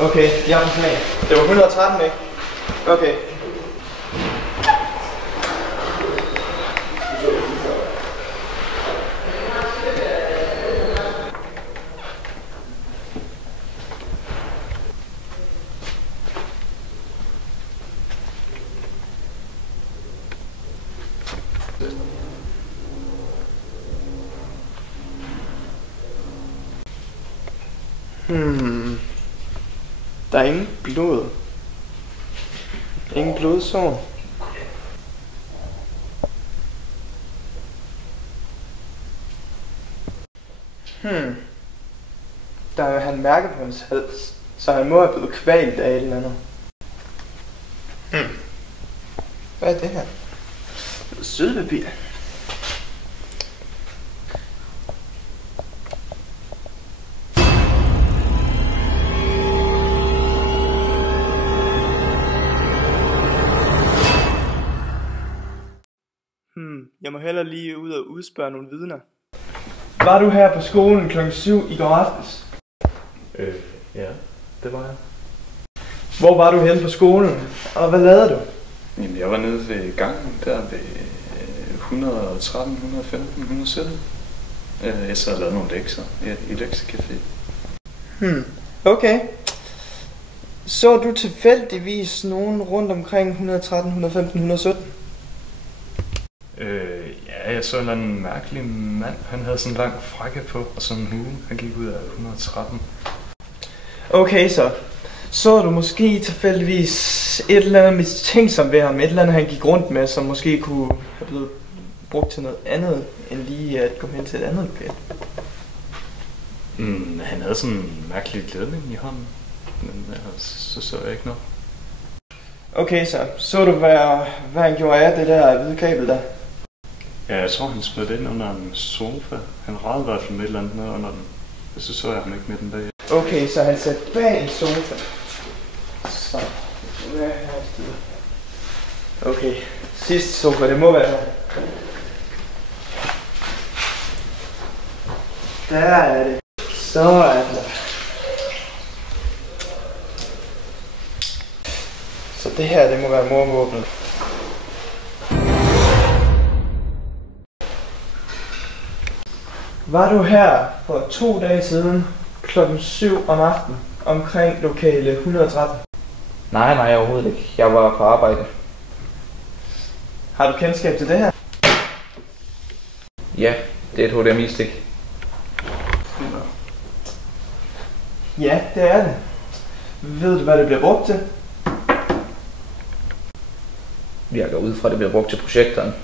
Okay, jeg er på plan. Det var 113, ikke? Okay. Der er ingen blod. Ingen blodsår. Der er han mærke på hans hals, så han må have blevet kvalt af et eller andet. Hvad er det her? Sølvpapir. Jeg må hellere lige ud og udspørge nogle vidner. Var du her på skolen kl. 7 i går aftes? Ja, det var jeg. Hvor var du henne på skolen, og hvad lavede du? Jamen, jeg var nede ved gangen der ved 113, 115, 117. Jeg sad og lavede nogle lektier i lektiecafé. Okay. Så du tilfældigvis nogen rundt omkring 113, 115, 117? Ja, jeg så en eller anden mærkelig mand. Han havde sådan en lang frakke på og sådan en hue. Han gik ud af 113. Okay, så du måske tilfældigvis et eller andet mistænksomt ved ham. Et eller andet han gik rundt med, som måske kunne have blevet brugt til noget andet, end lige at gå hen til et andet lokal. Han havde sådan en mærkelig glædning i hånden. Men så jeg ikke noget. Okay, så du hvad han gjorde af det der hvide kabel der? Ja, jeg tror han smed det ind under en sofa. Han ragede i hvert fald med et eller andet ned under den. Så jeg ham ikke med den der. Okay, så han satte bag en sofa. Så. Okay, sidste sofa, det må være her. Der er det. Så er det. Så det her, det må være morvåbnet. Var du her for 2 dage siden kl. 7 om aftenen omkring lokale 113? Nej, overhovedet ikke. Jeg var på arbejde. Har du kendskab til det her? Ja, det er et HDMI-stik. Ja, det er det. Ved du, hvad det bliver brugt til? Jeg går ud fra, at det bliver brugt til projektoren.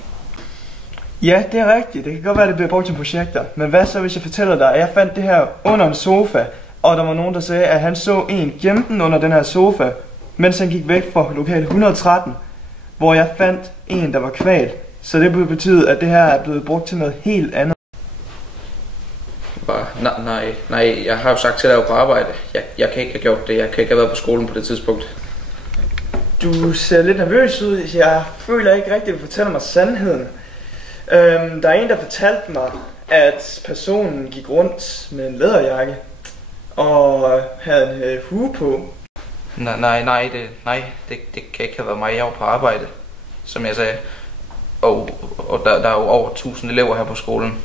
Ja, det er rigtigt. Det kan godt være, det bliver brugt til projekter. Men hvad så, hvis jeg fortæller dig, at jeg fandt det her under en sofa, og der var nogen, der sagde, at han så en gemme den under den her sofa, mens han gik væk fra lokal 113, hvor jeg fandt en, der var kvalt. Så det vil betyde, at det her er blevet brugt til noget helt andet. Nej, jeg har jo sagt til dig at på arbejde. Jeg kan ikke have gjort det. Jeg kan ikke have været på skolen på det tidspunkt. Du ser lidt nervøs ud. Jeg føler ikke rigtigt, at du fortæller mig sandheden. Der er en, der fortalte mig, at personen gik rundt med en læderjakke og havde en hue på. Nej, det kan ikke have været mig. Jeg var på arbejde, som jeg sagde. Og der er jo over 1000 elever her på skolen.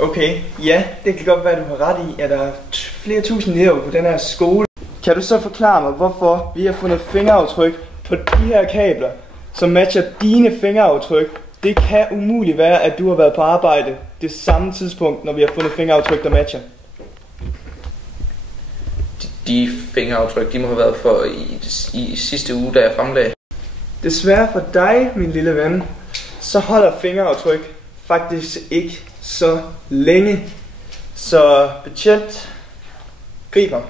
Okay, ja, det kan godt være, at du har ret i, at der er flere tusind elever på den her skole. Kan du så forklare mig, hvorfor vi har fundet fingeraftryk på de her kabler, som matcher dine fingeraftryk? Det kan umuligt være, at du har været på arbejde det samme tidspunkt, når vi har fundet fingeraftryk, der matcher. De fingeraftryk, de må have været for i sidste uge, da jeg fremlagde. Desværre for dig, min lille ven, så holder fingeraftryk faktisk ikke så længe. Så betjent, grib ham.